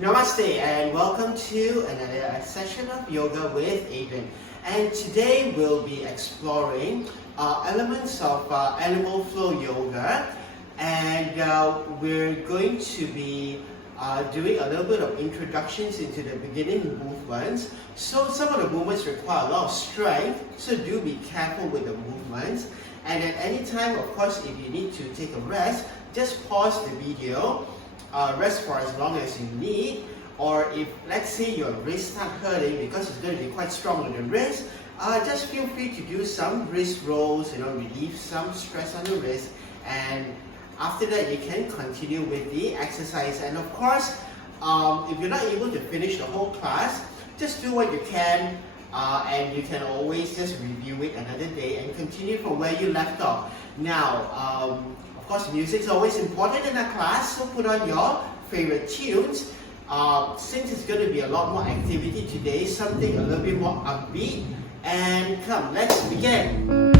Namaste and welcome to another session of Yoga with Adrian. And today we'll be exploring elements of animal flow yoga, and we're going to be doing a little bit of introductions into the beginning movements. So some of the movements require a lot of strength, so do be careful with the movements. And at any time, of course, if you need to take a rest, just pause the video. Rest for as long as you need, or if let's say your wrist start hurting because it's going to be quite strong on the wrist, just feel free to do some wrist rolls, relieve some stress on the wrist, and after that you can continue with the exercise. And of course, if you're not able to finish the whole class, just do what you can, and you can always just review it another day and continue from where you left off. Now, of course, music is always important in a class, so put on your favorite tunes. Since it's going to be a lot more activity today, something a little bit more upbeat. And come, let's begin.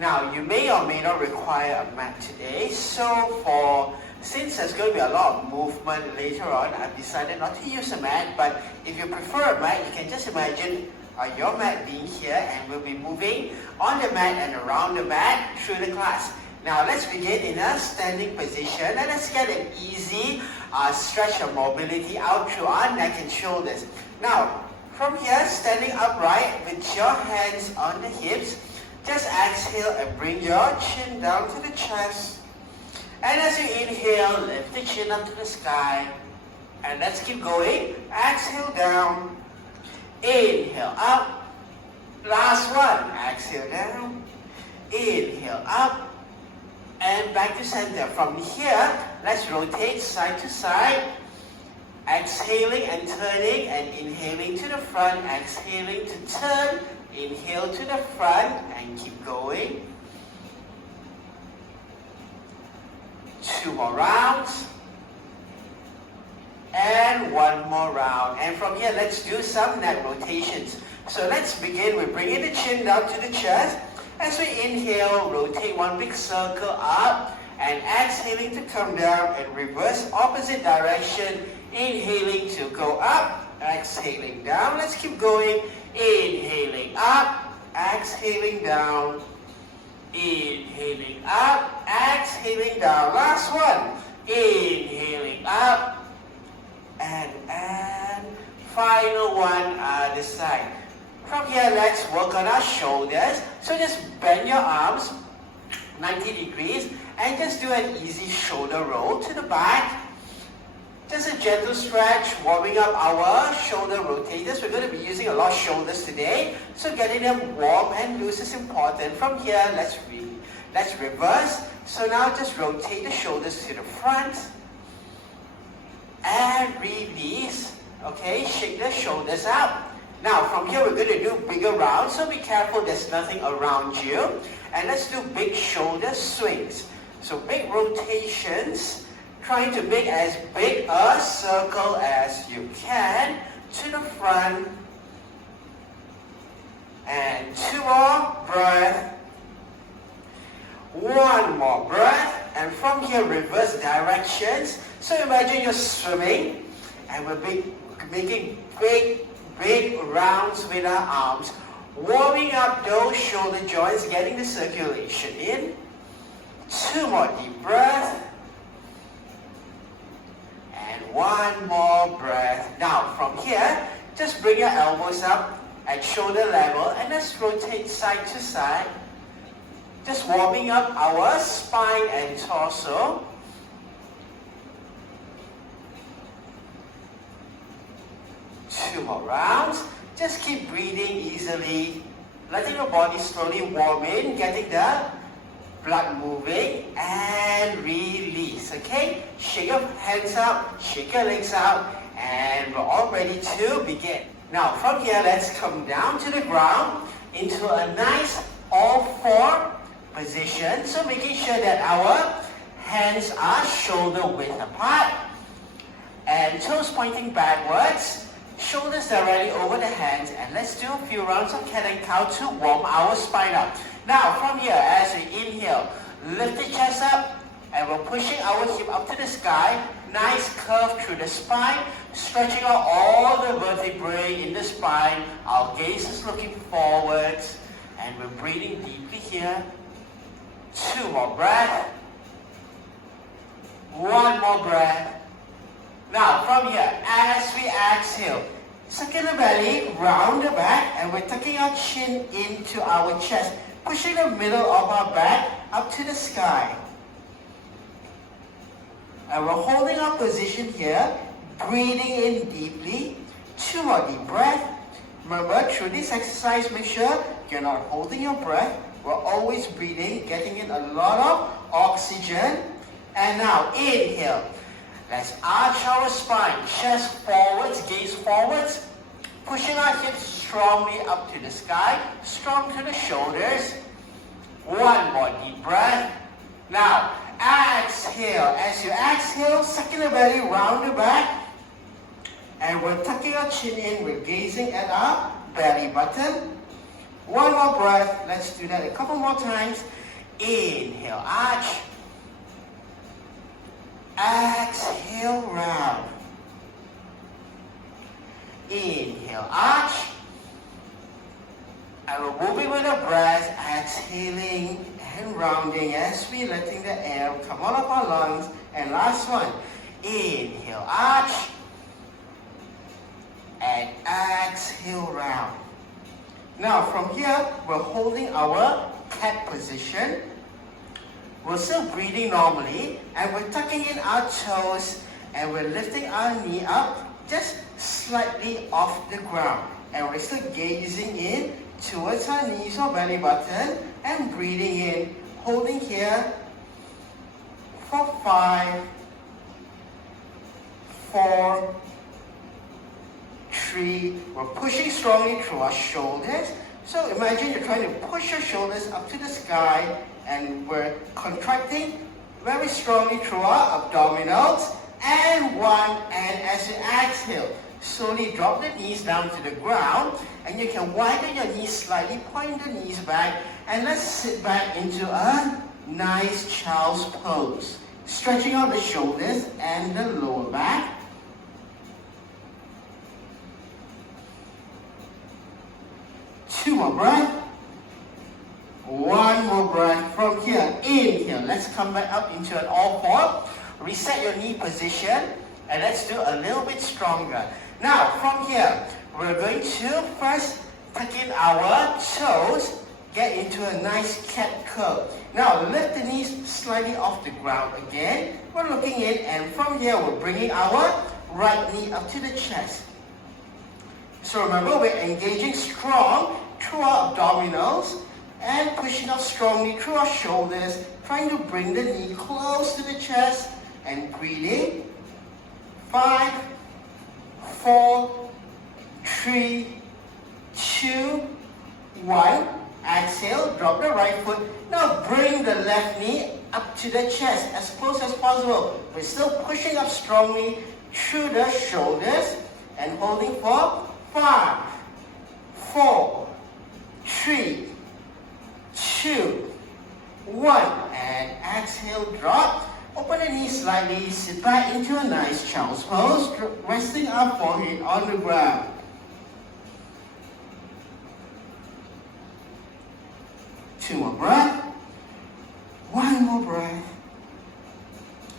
Now, you may or may not require a mat today, so since there's going to be a lot of movement later on, I've decided not to use a mat, but if you prefer a mat, you can just imagine your mat being here, and we'll be moving on the mat and around the mat through the class. Now, let's begin in a standing position, and let's get an easy stretch of mobility out through our neck and shoulders. Now, from here, standing upright with your hands on the hips, just exhale and bring your chin down to the chest. And as you inhale, lift the chin up to the sky. And let's keep going. Exhale down. Inhale up. Last one. Exhale down. Inhale up. And back to center. From here, let's rotate side to side. Exhaling and turning and inhaling to the front. Exhaling to turn. Inhale to the front and keep going. 2 more rounds. And 1 more round. And from here, let's do some neck rotations. So let's begin with bringing the chin down to the chest. As we inhale, rotate one big circle up. And exhaling to come down and reverse opposite direction. Inhaling to go up. Exhaling down. Let's keep going. Inhaling up, exhaling down, inhaling up, exhaling down. Last one. Inhaling up, and final one, other side. From here, let's work on our shoulders. So just bend your arms 90 degrees and just do an easy shoulder roll to the back. Just a gentle stretch, warming up our shoulder rotators. We're going to be using a lot of shoulders today, so getting them warm and loose is important. From here, let's reverse. So now just rotate the shoulders to the front and release. Okay, shake the shoulders out. Now from here, we're going to do bigger rounds, so be careful there's nothing around you. And let's do big shoulder swings. So big rotations. Trying to make as big a circle as you can to the front. And 2 more breath. 1 more breath. And from here, reverse directions. So imagine you're swimming and we're making big rounds with our arms. Warming up those shoulder joints, getting the circulation in. 2 more deep breaths. 1 more breath. Now from here, just bring your elbows up at shoulder level and let's rotate side to side. Just warming up our spine and torso. 2 more rounds. Just keep breathing easily, letting your body slowly warm in, getting the blood moving, and release. Okay, shake your hands out, shake your legs out, and we're all ready to begin. Now from here, let's come down to the ground into a nice all-four position. So making sure that our Hands are shoulder width apart. And toes pointing backwards. Shoulders directly over the hands. And let's do a few rounds of cat and cow to warm our spine up. Now from here, as we inhale, lift the chest up. And we're pushing our hip up to the sky. Nice curve through the spine. Stretching out all the vertebrae in the spine. Our gaze is looking forwards. And we're breathing deeply here. 2 more breaths. 1 more breath. Now from here, as we exhale, sucking the belly, round the back, and we're tucking our chin into our chest, pushing the middle of our back up to the sky. And we're holding our position here, breathing in deeply. 2 more deep breaths. Remember, through this exercise, make sure you're not holding your breath. We're always breathing, getting in a lot of oxygen. And now, inhale. Let's arch our spine, chest forwards, gaze forwards. Pushing our hips strongly up to the sky, strong to the shoulders. 1 more deep breath. Now, exhale. As you exhale, sucking the belly, round the back. And we're tucking our chin in, we're gazing at our belly button. 1 more breath. Let's do that a couple more times. Inhale, arch. Exhale, round. Inhale, arch. And we're moving with the breath, exhaling and rounding as we're letting the air come out of our lungs. And last one. Inhale, arch. And exhale, round. Now from here, we're holding our cat position. We're still breathing normally, and we're tucking in our toes, and we're lifting our knee up just slightly off the ground. And we're still gazing in towards our knees or belly button, and breathing in, holding here for 5, 4, 3. We're pushing strongly through our shoulders. So imagine you're trying to push your shoulders up to the sky, and we're contracting very strongly through our abdominals. And 1, and as you exhale, slowly drop the knees down to the ground, and you can widen your knees slightly, point the knees back, and let's sit back into a nice child's pose. Stretching out the shoulders and the lower back. Two more breaths. 1 more breath. From here, inhale. Let's come back up into an all-four. Reset your knee position, and let's do a little bit stronger. Now, from here, we're going to first tuck in our toes, get into a nice cat curl. Now, lift the knees slightly off the ground again. We're looking in, and from here, we're bringing our right knee up to the chest. So remember, we're engaging strong through our abdominals and pushing up strongly through our shoulders, trying to bring the knee close to the chest and breathing. 5, 4, 3, 2, 1. Exhale, drop the right foot. Now bring the left knee up to the chest as close as possible. We're still pushing up strongly through the shoulders and holding for 5, 4, 3, 2, 1. And exhale, drop. Open the knees slightly, sit back into a nice child's pose, resting our forehead on the ground. Two more breaths. 1 more breath.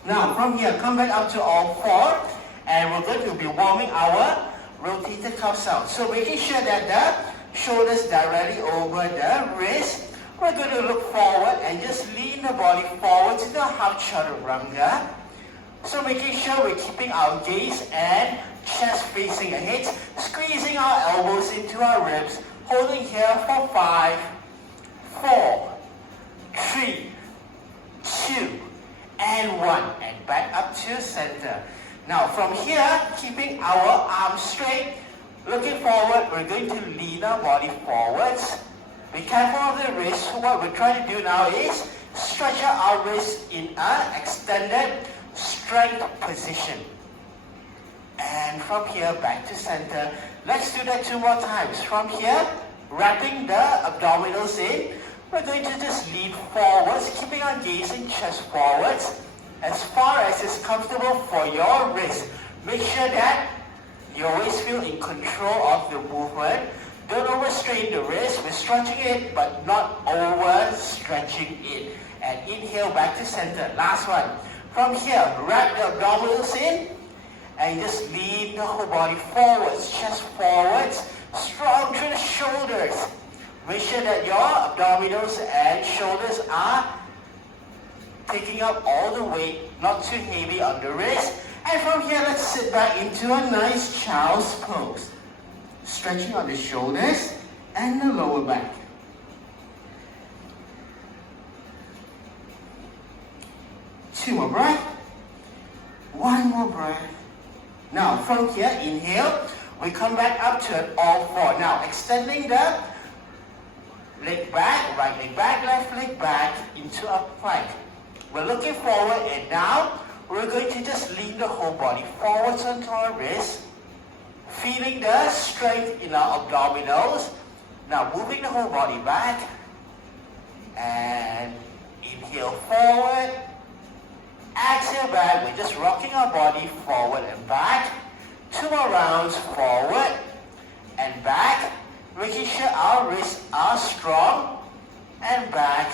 Now from here, come back up to all four, and we're going to be warming our rotated calf out. So making sure that the shoulders directly over the wrist. We're going to look forward and just lean the body forward to the half chaturanga. So making sure we're keeping our gaze and chest facing ahead, squeezing our elbows into our ribs, holding here for 5, 4, 3, 2, and 1. And back up to center. Now from here, keeping our arms straight, looking forward, we're going to lean our body forwards. Be careful of the wrist. What we're trying to do now is stretch out our wrists in an extended strength position. And from here, back to center. Let's do that 2 more times. From here, wrapping the abdominals in, we're going to just lean forwards, keeping our gaze and chest forwards as far as is comfortable for your wrist. Make sure that you always feel in control of the movement. Don't overstrain the wrist. We're stretching it, but not overstretching it. And inhale back to center. Last one. From here, wrap the abdominals in and just lean the whole body forwards, chest forwards, strong through the shoulders. Make sure that your abdominals and shoulders are taking up all the weight, not too heavy on the wrist. And from here, let's sit back into a nice child's pose. Stretching on the shoulders and the lower back. Two more breaths. One more breath. Now, from here, inhale. We come back up to an all four. Now, extending the leg back, right leg back, left leg back into a plank. We're looking forward, and now we're going to just lean the whole body forwards onto our wrist, feeling the strength in our abdominals. Now, moving the whole body back, and inhale forward, exhale back. We're just rocking our body forward and back. 2 more rounds, forward and back, making sure our wrists are strong, and back.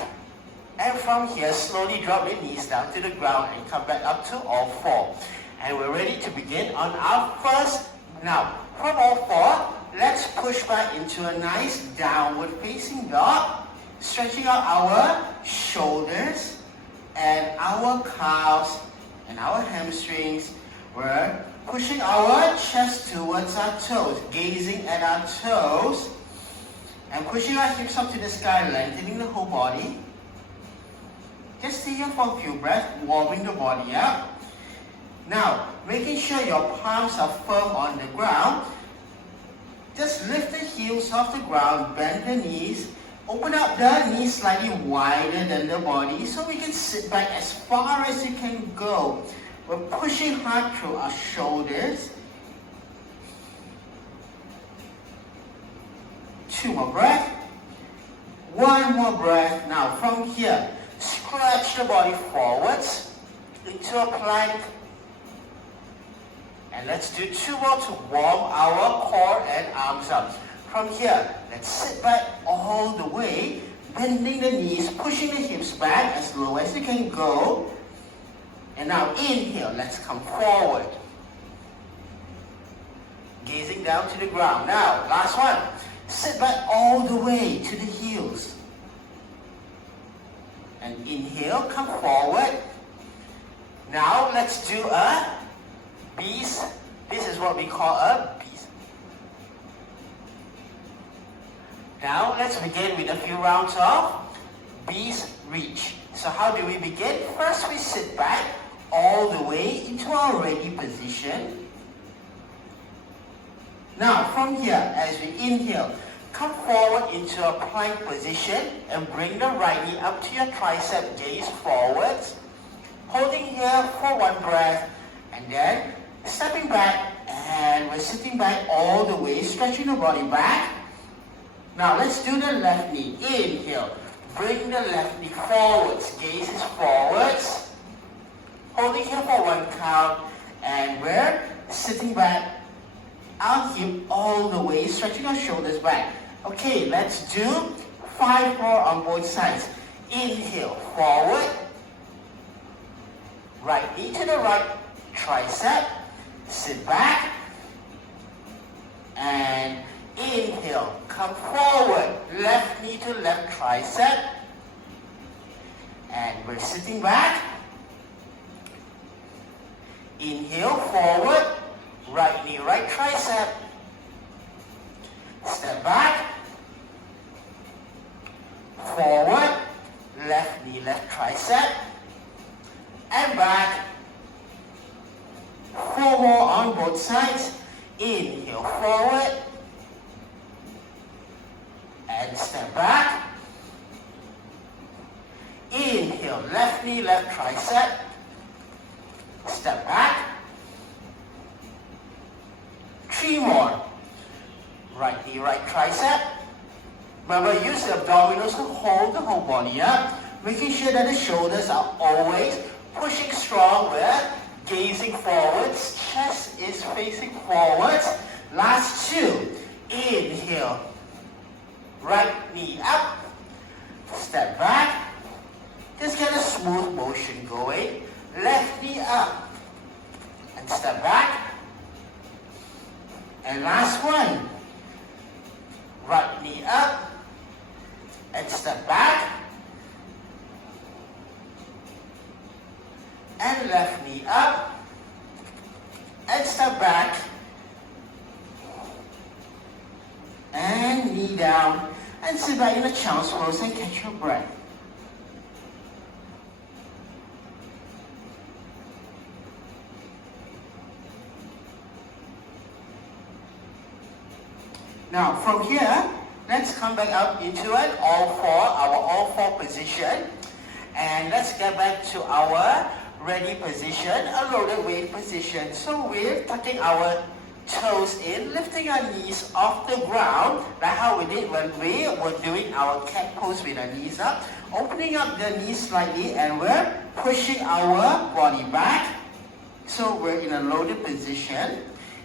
And from here, slowly drop your knees down to the ground and come back up to all four. And we're ready to begin on our first. Now, from all four, let's push back into a nice downward facing dog, stretching out our shoulders and our calves and our hamstrings. We're pushing our chest towards our toes, gazing at our toes, and pushing our hips up to the sky, lengthening the whole body. Just stay here for a few breaths, warming the body up. Now, making sure your palms are firm on the ground. Just lift the heels off the ground, bend the knees, open up the knees slightly wider than the body so we can sit back as far as you can go. We're pushing hard through our shoulders. 2 more breaths. 1 more breath. Now from here, stretch the body forwards into a plank. And let's do 2 more to warm our core and arms up. From here, let's sit back all the way, bending the knees, pushing the hips back as low as you can go. And now inhale, let's come forward. Gazing down to the ground. Now, last one. Sit back all the way to the heels. And inhale, come forward. Now, let's do a beast. This is what we call a beast. Now, let's begin with a few rounds of beast reach. So how do we begin? First, we sit back all the way into our ready position. Now, from here, as we inhale, come forward into a plank position and bring the right knee up to your tricep, gaze forwards. Holding here for 1 breath, and then stepping back, and we're sitting back all the way, stretching the body back. Now, let's do the left knee. Inhale, bring the left knee forwards, gaze is forwards. Holding here for 1 count, and we're sitting back, our hip all the way, stretching our shoulders back. Okay, let's do 5 more on both sides. Inhale, forward, right knee to the right, tricep, sit back, and inhale, come forward, left knee to left tricep, and we're sitting back. Inhale, forward, right knee, right tricep. Step back. Forward, left knee, left tricep. And back. 4 more on both sides. Inhale, forward. And step back. Inhale. left knee, left tricep. Step back. 3 more. Right knee, right tricep. Remember, use the abdominals to hold the whole body up, making sure that the shoulders are always pushing strong. We're gazing forwards, chest is facing forwards. Last 2. Inhale. Right knee up. Step back. Just get a smooth motion going. Left knee up. And step back. And last one. Right knee up. And step back. And left knee up. And step back. And knee down. And sit back in a child's pose and catch your breath. Now from here, let's come back up into an our all four position. And let's get back to our ready position, a loaded weight position. So we're tucking our toes in, lifting our knees off the ground, like how we did when we were doing our cat pose with our knees up. Opening up the knees slightly, and we're pushing our body back. So we're in a loaded position.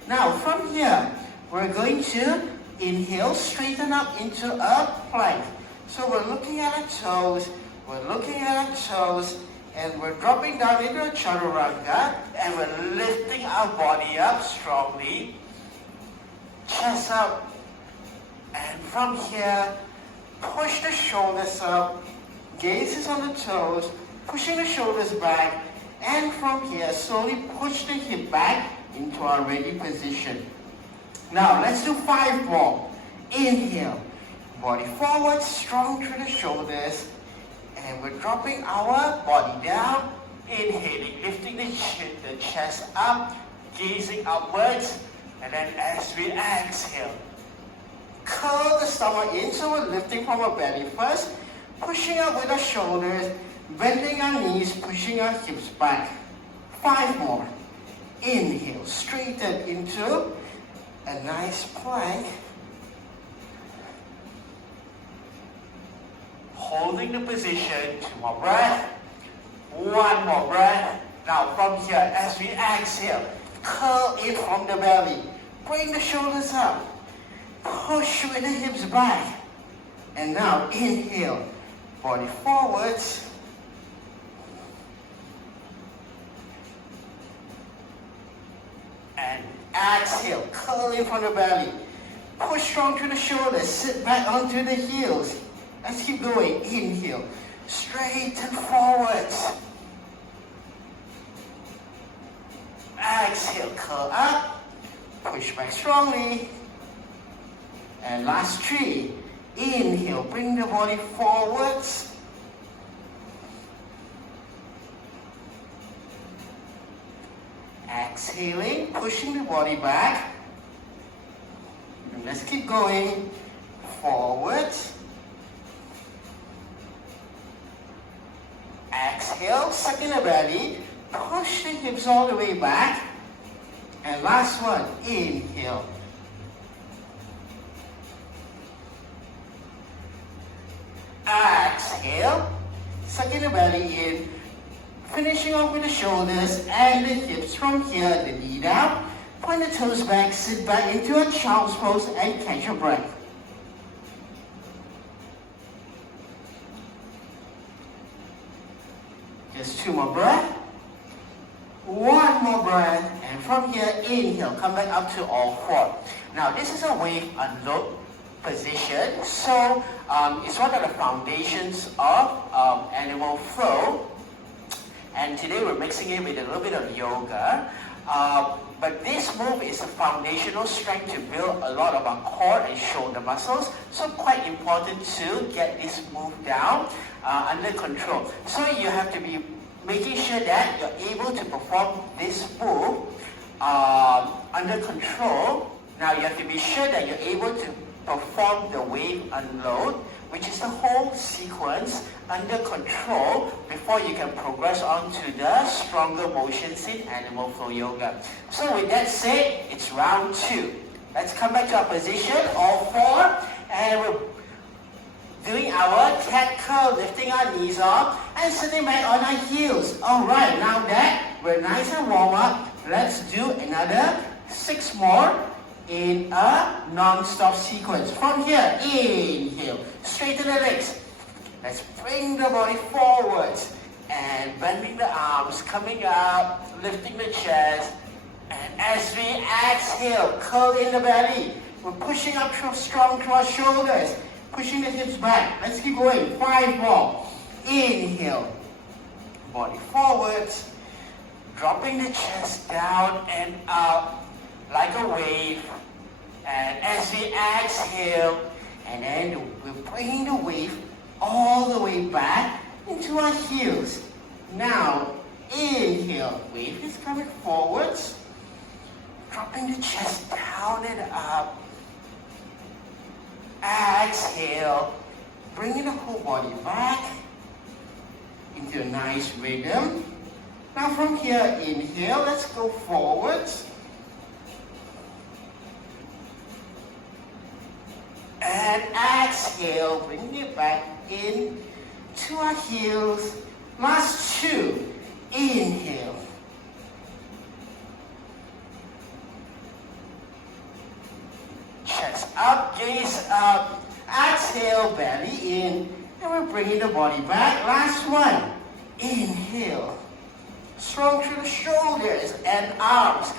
Now from here, we're going to inhale, straighten up into a plank. So we're looking at our toes, and we're dropping down into a chaturanga, and we're lifting our body up strongly, chest up, and from here, push the shoulders up, gaze is on the toes, pushing the shoulders back, and from here, slowly push the hip back into our ready position. Now, let's do 5 more. Inhale, body forward, strong through the shoulders, and we're dropping our body down, inhaling, lifting the chin, the chest up, gazing upwards, and then as we exhale, curl the stomach in, so we're lifting from our belly first, pushing up with our shoulders, bending our knees, pushing our hips back. 5 more. Inhale, straighten into a nice plank. Holding the position, 2 more breath, 1 more breath. Now from here, as we exhale, curl in from the belly, bring the shoulders up, push with the hips back, and now inhale, body forwards, and exhale, curl in from the belly, push strong through the shoulders, sit back onto the heels. Let's keep going. Inhale, straighten forwards. Exhale, curl up, push back strongly. And last 3. Inhale, bring the body forwards. Exhaling, pushing the body back. And let's keep going. Forwards. Exhale, suck in the belly, push the hips all the way back. And last one, inhale. Exhale, suck in the belly in, finishing off with the shoulders and the hips. From here, the knee down, point the toes back, sit back into a child's pose and catch your breath. Just 2 more breaths, 1 more breath, and from here, inhale, come back up to all 4. Now, this is a wave unload position, so it's one of the foundations of animal flow, and today we're mixing it with a little bit of yoga, but this move is a foundational strength to build a lot of our core and shoulder muscles, so quite important to get this move down under control. So you have to be making sure that you're able to perform this move under control. Now you have to be sure that you're able to perform the wave unload which is the whole sequence under control before you can progress on to the stronger motions in animal flow yoga. So with that said, it's round 2. Let's come back to our position, all 4, and we're doing our cat curl, lifting our knees up and sitting back on our heels. Alright, now that we're nice and warm up, let's do another 6 more in a non-stop sequence. From here, inhale, straighten the legs. Let's bring the body forwards and bending the arms, coming up, lifting the chest. And as we exhale, curl in the belly. We're pushing up strong through our shoulders, pushing the hips back. Let's keep going. 5 more. Inhale, body forwards, dropping the chest down and up like a wave. And as we exhale, and then we're bringing the wave all the way back into our heels. Now, inhale, wave is coming forwards, dropping the chest down and up. Exhale, bringing the whole body back into a nice rhythm. Now from here, inhale, let's go forwards. And exhale, bringing it back in to our heels. Last 2, inhale. Chest up, gaze up. Exhale, belly in. And we're bringing the body back. Last 1, inhale. Strong through the shoulders and arms.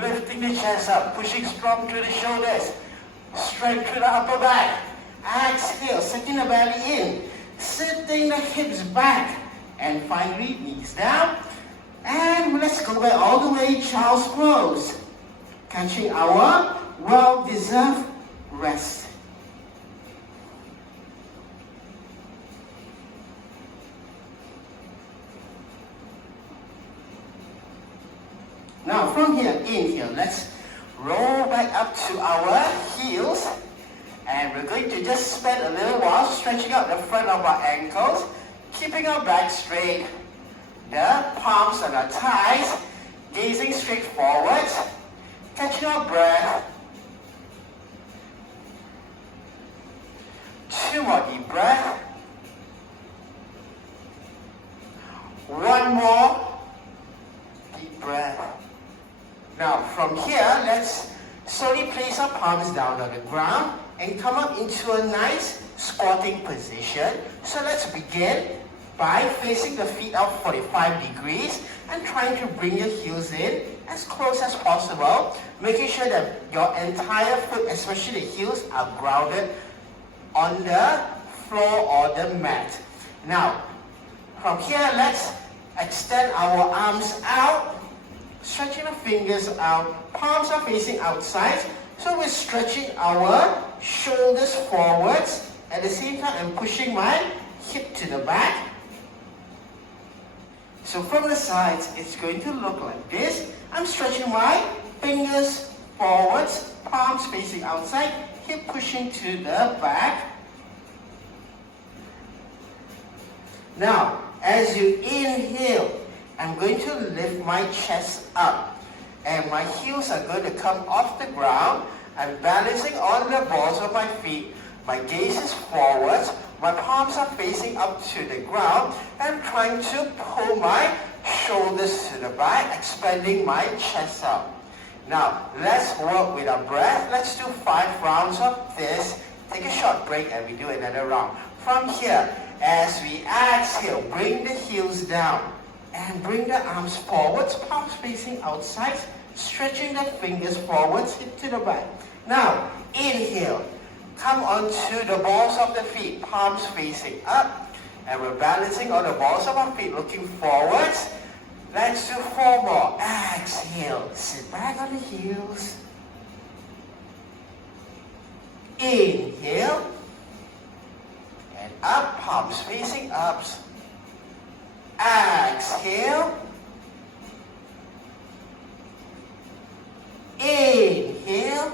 Lifting the chest up, pushing strong through the shoulders. Straight through the upper back. Exhale, sitting the belly in. Sitting the hips back. And finally, knees down. And let's go back all the way, child's pose. Catching our well-deserved rest. Now from here, inhale, let's roll back up to our heels. And we're going to just spend a little while stretching out the front of our ankles, keeping our back straight, the palms on our thighs, gazing straight forward, catching our breath. 2 more deep breath. 1 more deep breath. Now from here, let's slowly place our palms down on the ground and come up into a nice squatting position. So let's begin by facing the feet out 45 degrees and trying to bring your heels in as close as possible, making sure that your entire foot, especially the heels, are grounded on the floor or the mat. Now, from here, let's extend our arms out, stretching the fingers out, palms are facing outside, so we're stretching our shoulders forwards. At the same time, I'm pushing my hip to the back. So from the sides, it's going to look like this. I'm stretching my fingers forwards, palms facing outside, hip pushing to the back. Now, as you inhale, I'm going to lift my chest up. And my heels are going to come off the ground. I'm balancing on the balls of my feet. My gaze is forwards. My palms are facing up to the ground. I'm trying to pull my shoulders to the back, expanding my chest out. Now, let's work with our breath. Let's do 5 rounds of this. Take a short break and we do another round. From here, as we exhale, bring the heels down. And bring the arms forwards, palms facing outside, stretching the fingers forwards, hip to the back. Now, inhale. Come onto the balls of the feet, palms facing up. And we're balancing on the balls of our feet, looking forwards. Let's do 4 more. Exhale. Sit back on the heels. Inhale. And up, palms facing up. Exhale. Inhale.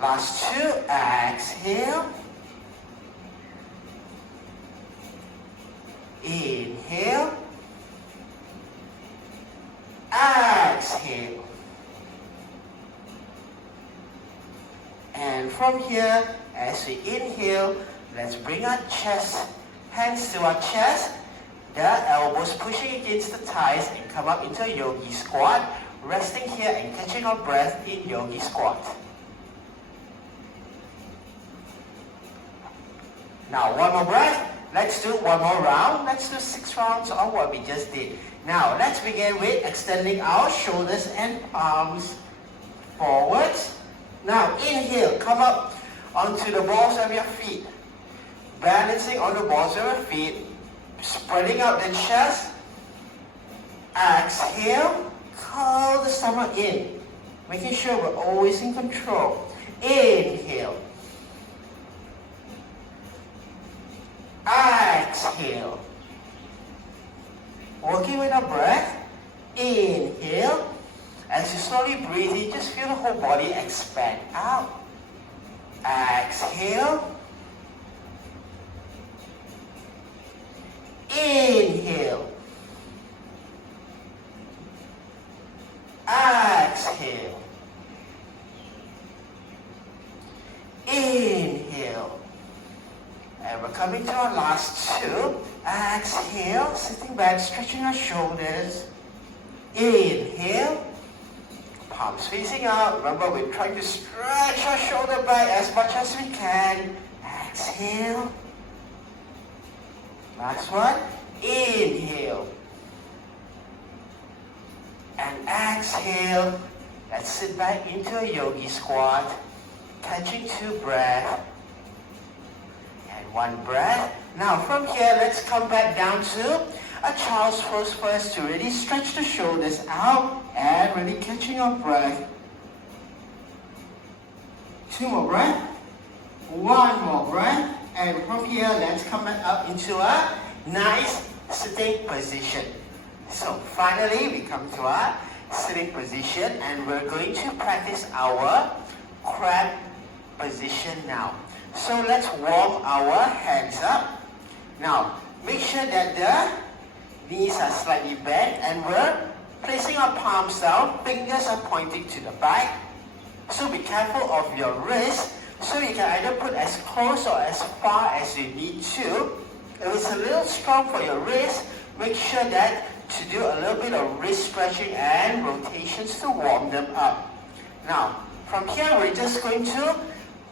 Last 2. exhale, inhale, exhale. And from here, as we inhale, let's bring our chest, hands to our chest, the elbows pushing against the thighs and come up into a yogi squat, resting here and catching our breath in yogi squat. Now one more breath. Let's do one more round. Let's do 6 rounds of what we just did. Now let's begin with extending our shoulders and palms forwards. Now inhale, come up onto the balls of your feet. Balancing on the balls of your feet. Spreading out the chest. Exhale, curl the stomach in. Making sure we're always in control. Inhale. Exhale. Working with our breath. Inhale. As you slowly breathe in, just feel the whole body expand out. Exhale. Inhale. Exhale. Inhale. And we're coming to our last 2. Exhale, sitting back, stretching our shoulders. Inhale. Palms facing out. Remember, we're trying to stretch our shoulder back as much as we can. Exhale. Last one. Inhale. And exhale. Let's sit back into a yogi squat. Catching 2 breaths. And 1 breath. Now from here, let's come back down to a child's pose first to really stretch the shoulders out and really catching our breath. 2 more breaths. 1 more breath. And from here, let's come back up into a nice sitting position. So finally, we come to our sitting position and we're going to practice our crab position now. So let's warm our hands up. Now, make sure that the knees are slightly bent and we're placing our palms down, fingers are pointing to the back. So be careful of your wrists. So you can either put as close or as far as you need to. If it's a little strong for your wrist, make sure that to do a little bit of wrist stretching and rotations to warm them up. Now, from here we're just going to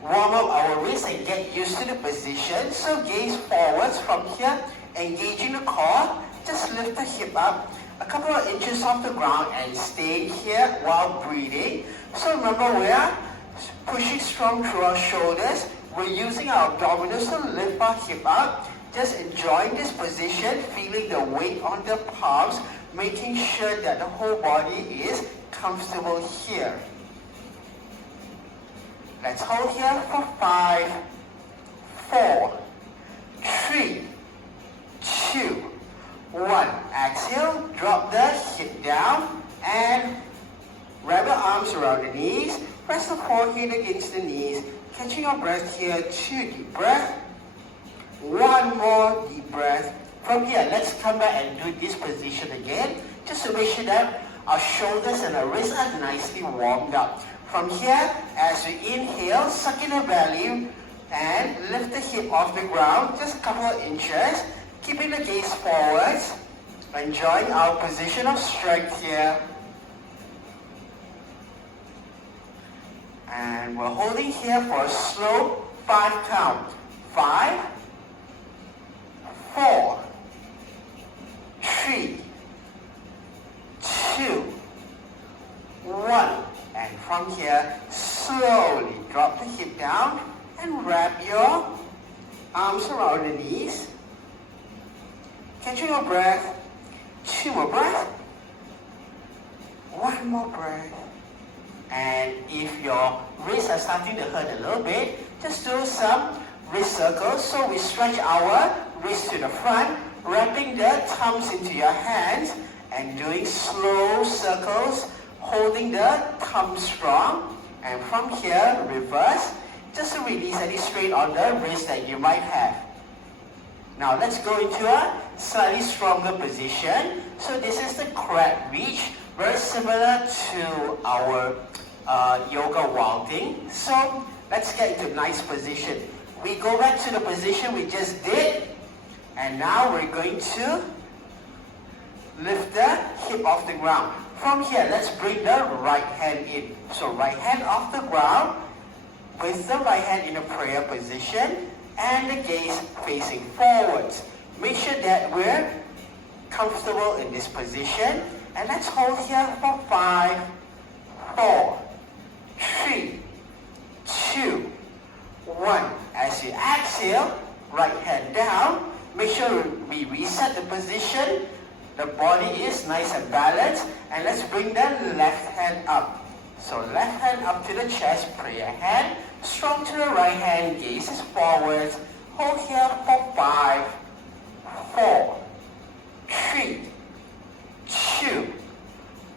warm up our wrists and get used to the position. So gaze forwards from here, engaging the core. Just lift the hip up a couple of inches off the ground and stay here while breathing. So remember, we are pushing strong through our shoulders. We're using our abdominals to lift our hip up. Just enjoying this position, feeling the weight on the palms, making sure that the whole body is comfortable here. Let's hold here for 5, 4, 3, 2, 1. Exhale, drop the hip down and wrap your arms around the knees. Press the forehead against the knees. Catching our breath here, 2 deep breaths. 1 more deep breath. From here, let's come back and do this position again, just to make sure that our shoulders and our wrists are nicely warmed up. From here, as we inhale, suck in the belly and lift the hip off the ground, just a couple of inches, keeping the gaze forwards, enjoying our position of strength here. And we're holding here for a slow 5 count. 5, 4, 3, 2, 1. And from here, slowly drop the hip down and wrap your arms around the knees. Catching your breath. 2 more breaths. 1 more breath. And if your wrists are starting to hurt a little bit, just do some wrist circles. So we stretch our wrists to the front, wrapping the thumbs into your hands and doing slow circles, holding the thumb strong. And from here, reverse, just to release any strain on the wrist that you might have. Now let's go into a slightly stronger position. So this is the crab reach, very similar to our yoga wilding. So let's get into a nice position. We go back to the position we just did, and now we're going to lift the hip off the ground. From here, let's bring the right hand in. So right hand off the ground, with the right hand in a prayer position, and the gaze facing forwards. Make sure that we're comfortable in this position. And let's hold here for 5, 4, 3, 2, 1. As you exhale, right hand down. Make sure we reset the position. The body is nice and balanced. And let's bring the left hand up. So left hand up to the chest, prayer hand. Strong to the right hand, gaze is forwards. Hold here for 5, 4, 3, 2,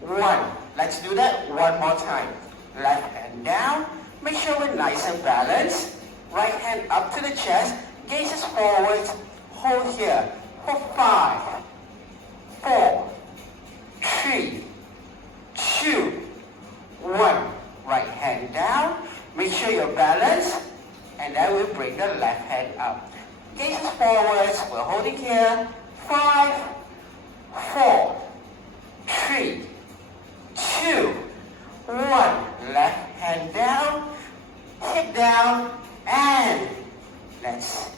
1. Let's do that one more time. Left hand down. Make sure we're nice and balanced. Right hand up to the chest, gaze is forwards. Hold here for 5, 4, 3, 2, 1. Right hand down. Make sure you're balanced, and then we'll bring the left hand up. Gaze is forwards. We're holding here. 5, 4, 3, 2, 1. Left hand down, hip down, and let's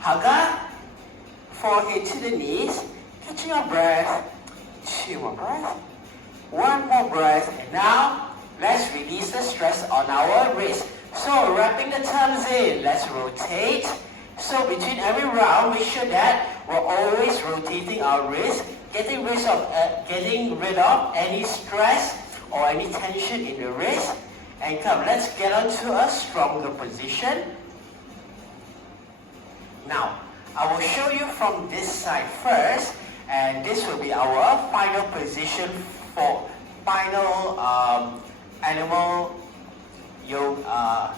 hug up. Forehead to the knees. Catching our breath. 2 more breaths. 1 more breath, and now let's release the stress on our wrist. So wrapping the thumbs in, let's rotate. So between every round, make sure that we're always rotating our wrist, getting rid of any stress or any tension in the wrist. And come, let's get onto a stronger position. Now, I will show you from this side first, and this will be our final position for final animal yoga.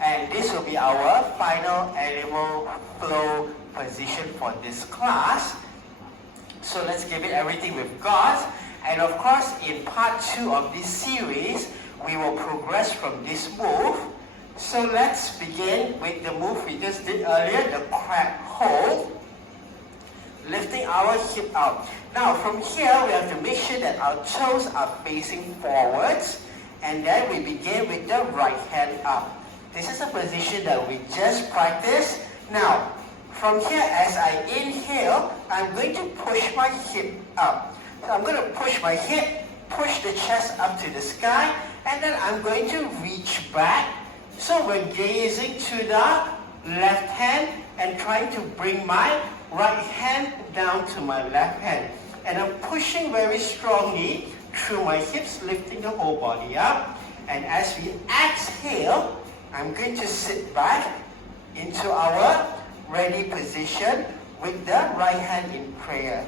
And this will be our final animal flow position for this class. So let's give it everything we've got. And of course, in part 2 of this series, we will progress from this move. So let's begin with the move we just did earlier, the crab hold. Lifting our hip out. Now from here, we have to make sure that our toes are facing forwards. And then we begin with the right hand up. This is a position that we just practiced. Now, from here, as I inhale, I'm going to push my hip up. So I'm going to push my hip, push the chest up to the sky, and then I'm going to reach back. So we're gazing to the left hand and trying to bring my right hand down to my left hand. And I'm pushing very strongly through my hips, lifting the whole body up. And as we exhale, I'm going to sit back into our ready position with the right hand in prayer.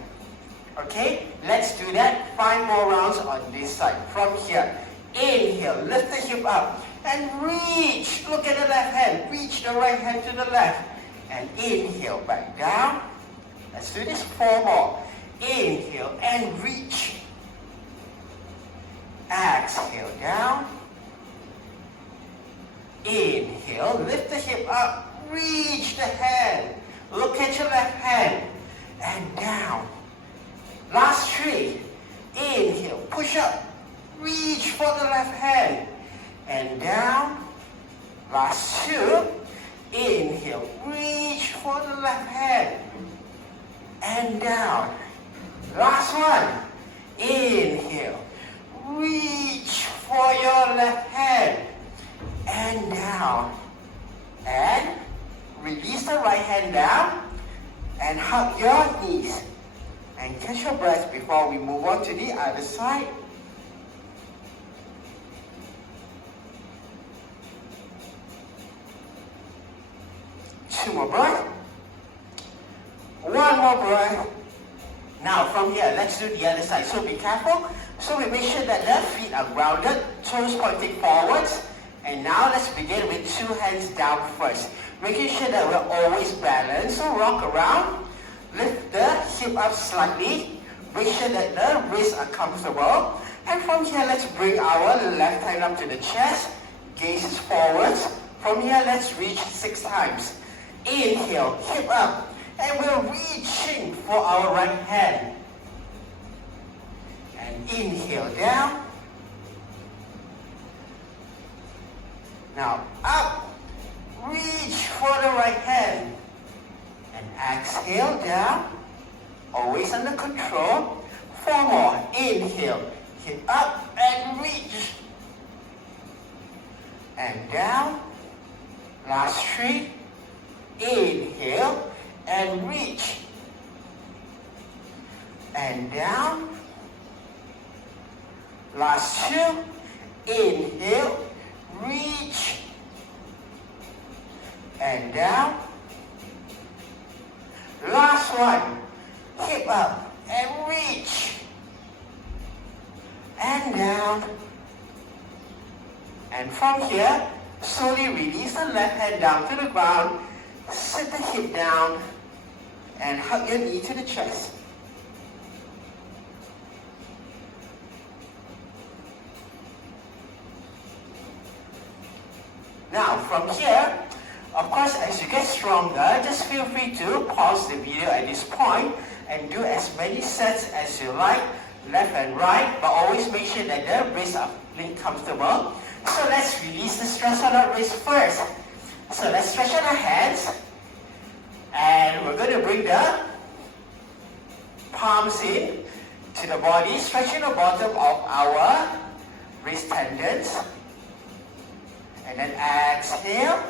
Okay, let's do that 5 more rounds on this side. From here, inhale, lift the hip up and reach. Look at the left hand, reach the right hand to the left. And inhale, back down. Let's do this 4 more. Inhale and reach. Exhale down. Inhale, lift the hip up, reach the hand. Look at your left hand. And down. Last 3. Inhale, push up, reach for the left hand. And down. Last 2. Inhale, reach for the left hand. And down. Last one. Inhale, reach for your left hand. And down. And release the right hand down. And hug your knees. And catch your breath before we move on to the other side. Two more breaths. One more breath. Now from here, let's do the other side. So be careful. So we make sure that the feet are grounded, toes pointing forwards. And now let's begin with 2 hands down first. Making sure that we're always balanced. So rock around, lift the hip up slightly. Make sure that the wrists are comfortable. And from here, let's bring our left hand up to the chest. Gaze forwards. From here, let's reach 6 times. Inhale, hip up. And we're reaching for our right hand. And inhale down. Now up. Reach for the right hand. And exhale down. Always under control. 4 more. Inhale. Hip up and reach. And down. Last 3. Inhale and reach. And down. Last 2. Inhale. Reach. And down. Last one. Hip up and reach. And down. And from here, slowly release the left hand down to the ground. Sit the hip down and hug your knee to the chest. Now from here, of course, as you get stronger, just feel free to pause the video at this point and do as many sets as you like, left and right, but always make sure that the wrists are feeling comfortable. So let's release the stress on our wrists first. So let's stretch out our hands, and we're going to bring the palms in to the body, stretching the bottom of our wrist tendons. And then exhale.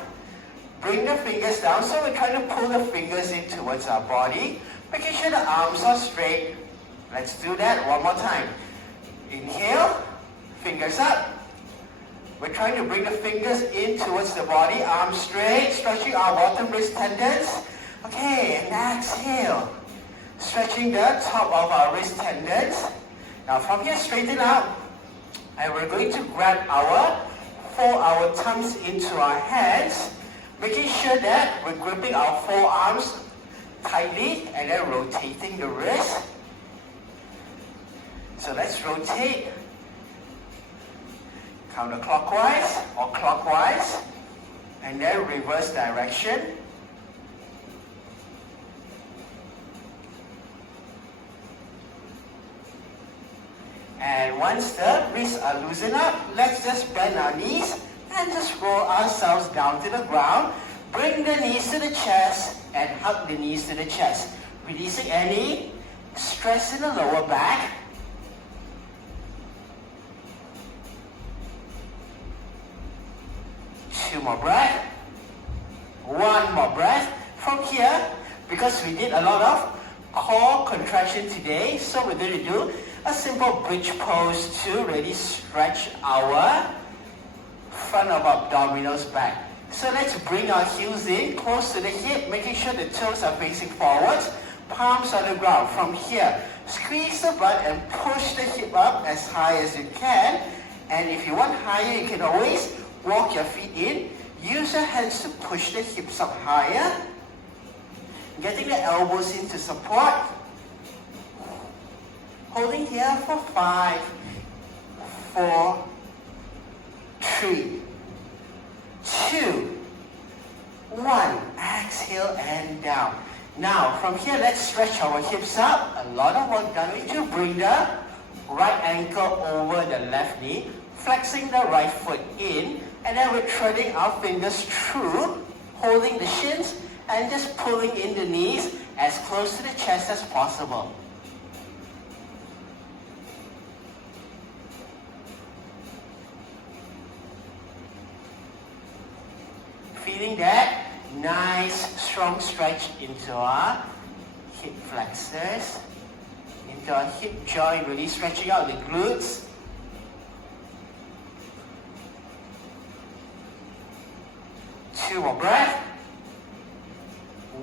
Bring the fingers down. So we're trying to pull the fingers in towards our body. Making sure the arms are straight. Let's do that one more time. Inhale. Fingers up. We're trying to bring the fingers in towards the body. Arms straight. Stretching our bottom wrist tendons. Okay. And exhale. Stretching the top of our wrist tendons. Now from here, straighten out. And we're going to grab our thumbs into our hands, making sure that we're gripping our forearms tightly and then rotating the wrist. So let's rotate counterclockwise or clockwise and then reverse direction. And once the wrists are loosened up, let's just bend our knees and just roll ourselves down to the ground. Bring the knees to the chest and hug the knees to the chest, releasing any stress in the lower back. Two more breaths. One more breath. From here, because we did a lot of core contraction today, so we're going to do a simple bridge pose to really stretch our front of abdominals back. So let's bring our heels in close to the hip, making sure the toes are facing forwards, palms on the ground. From here, squeeze the butt and push the hip up as high as you can. And if you want higher, you can always walk your feet in. Use your hands to push the hips up higher. Getting the elbows in to support. Holding here for 5, 4, 3, 2, 1. Exhale and down. Now, from here, let's stretch our hips up. A lot of work done. We need to bring the right ankle over the left knee, flexing the right foot in, and then we're threading our fingers through, holding the shins, and just pulling in the knees as close to the chest as possible. Feeling that nice, strong stretch into our hip flexors, into our hip joint, really stretching out the glutes. Two more breaths.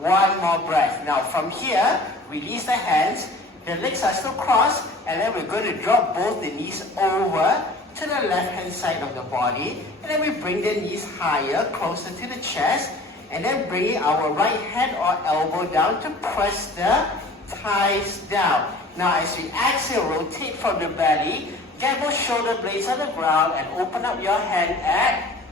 One more breath. Now from here, release the hands The legs are still crossed, and then we're going to drop both the knees over to the left-hand side of the body, and then we bring the knees higher, closer to the chest, and then bring our right hand or elbow down to press the thighs down. Now as we exhale, rotate from the belly, get both shoulder blades on the ground, and open up your hand at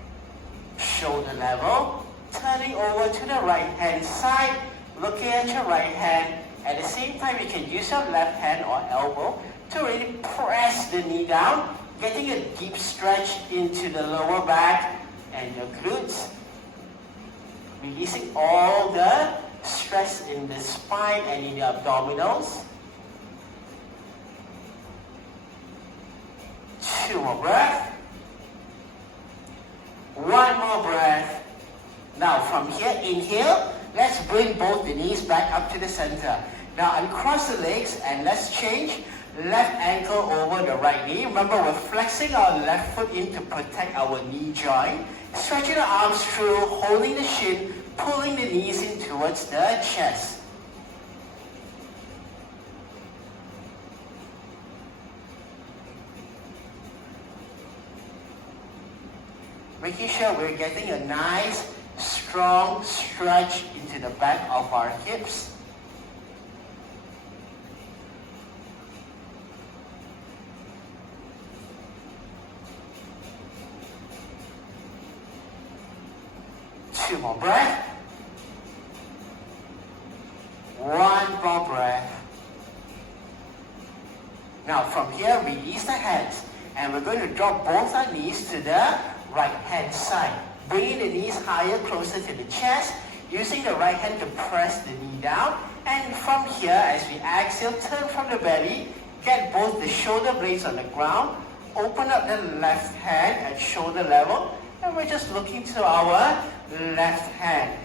shoulder level, turning over to the right hand side, looking at your right hand. At the same time, you can use your left hand or elbow to really press the knee down, getting a deep stretch into the lower back and your glutes, releasing all the stress in the spine and in the abdominals. 2 more breaths. 1 more breath. Now from here, inhale. Let's bring both the knees back up to the center. Now uncross the legs and let's change. Left ankle over the right knee. Remember, we're flexing our left foot in to protect our knee joint. Stretching the arms through, holding the shin, pulling the knees in towards the chest. Making sure we're getting a nice, strong stretch into the back of our hips. Two more breaths. 1 more breath. Now from here, release the hands. And we're going to drop both our knees to the right hand side. Bringing the knees higher, closer to the chest. Using the right hand to press the knee down. And from here, as we exhale, turn from the belly. Get both the shoulder blades on the ground. Open up the left hand at shoulder level. And we're just looking to our left hand.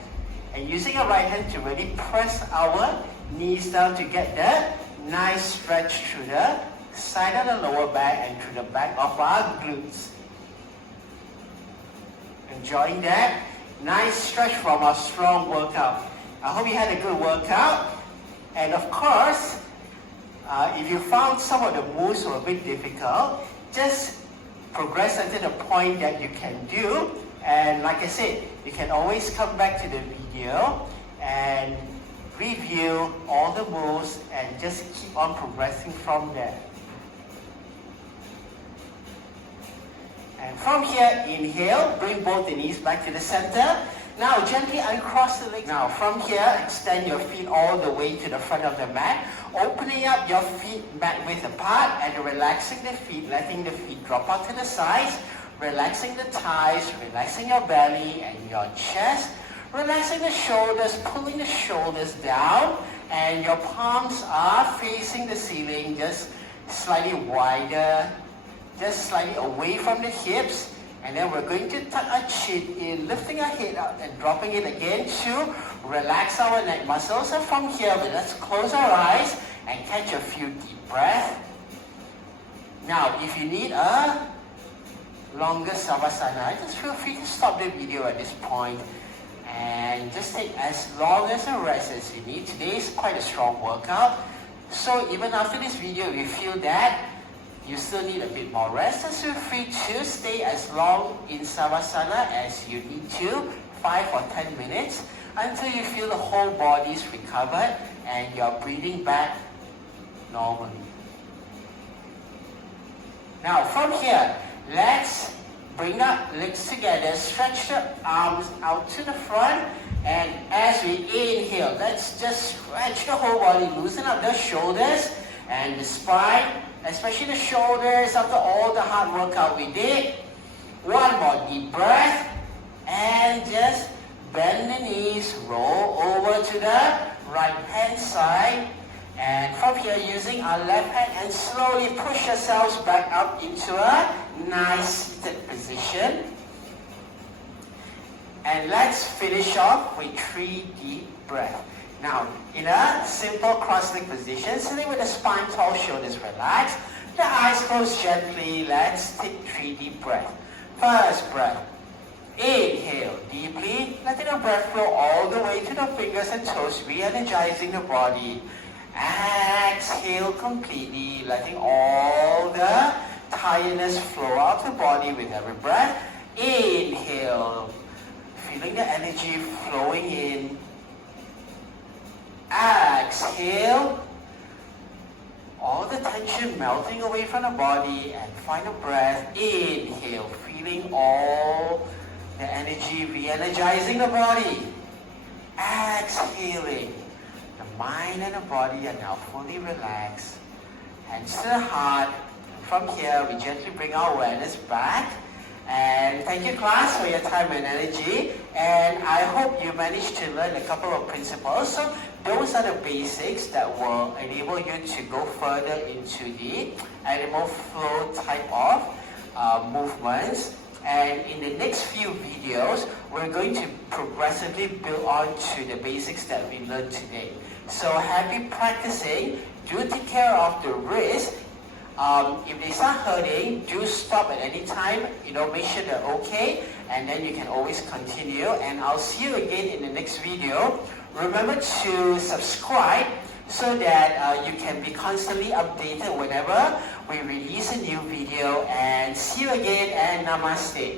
And using our right hand to really press our knees down to get the nice stretch through the side of the lower back and through the back of our glutes. Enjoying that nice stretch from our strong workout. I hope you had a good workout. And of course, if you found some of the moves were a bit difficult, just progress until the point that you can do. And like I said, you can always come back to the video and review all the moves and just keep on progressing from there. And from here, inhale, bring both the knees back to the center. Now gently uncross the legs. Now from here, extend your feet all the way to the front of the mat, opening up your feet mat width apart and relaxing the feet, letting the feet drop out to the sides, relaxing the thighs, relaxing your belly and your chest, relaxing the shoulders, pulling the shoulders down, and your palms are facing the ceiling, just slightly wider, just slightly away from the hips. And then we're going to tuck our chin in, lifting our head up and dropping it again to relax our neck muscles. And from here, let's close our eyes and catch a few deep breaths. Now, if you need a longer savasana, just feel free to stop the video at this point and just take as long as a rest as you need. Today is quite a strong workout. So even after this video, if you feel that you still need a bit more rest, just feel free to stay as long in savasana as you need to, 5 or 10 minutes, until you feel the whole body is recovered and you're breathing back normally. Now from here, let's bring up legs together, stretch the arms out to the front, and as we inhale, let's just stretch the whole body, loosen up the shoulders and the spine, especially the shoulders after all the hard workout we did. 1 more deep breath, and just bend the knees, roll over to the right hand side, and from here using our left hand and slowly push yourselves back up into a nice seated position. And let's finish off with 3 deep breaths. Now, in a simple cross-leg position, sitting with the spine tall, shoulders relaxed, the eyes closed gently. Let's take 3 deep breaths. First breath, inhale deeply, letting the breath flow all the way to the fingers and toes, re-energizing the body. Exhale completely, letting all the tiredness flow out the body with every breath. Inhale, feeling the energy flowing in. Exhale, all the tension melting away from the body, and final breath. Inhale, feeling all the energy re-energizing the body. Exhaling, the mind and the body are now fully relaxed. Hands to the heart. From here, we gently bring our awareness back. And thank you, class, for your time and energy. And I hope you managed to learn a couple of principles. So those are the basics that will enable you to go further into the animal flow type of movements. And in the next few videos, we're going to progressively build on to the basics that we learned today. So happy practicing. Do take care of the wrist. If they start hurting, do stop at any time. Make sure they're okay, and then you can always continue. And I'll see you again in the next video. Remember to subscribe so that you can be constantly updated whenever we release a new video. And see you again, and namaste.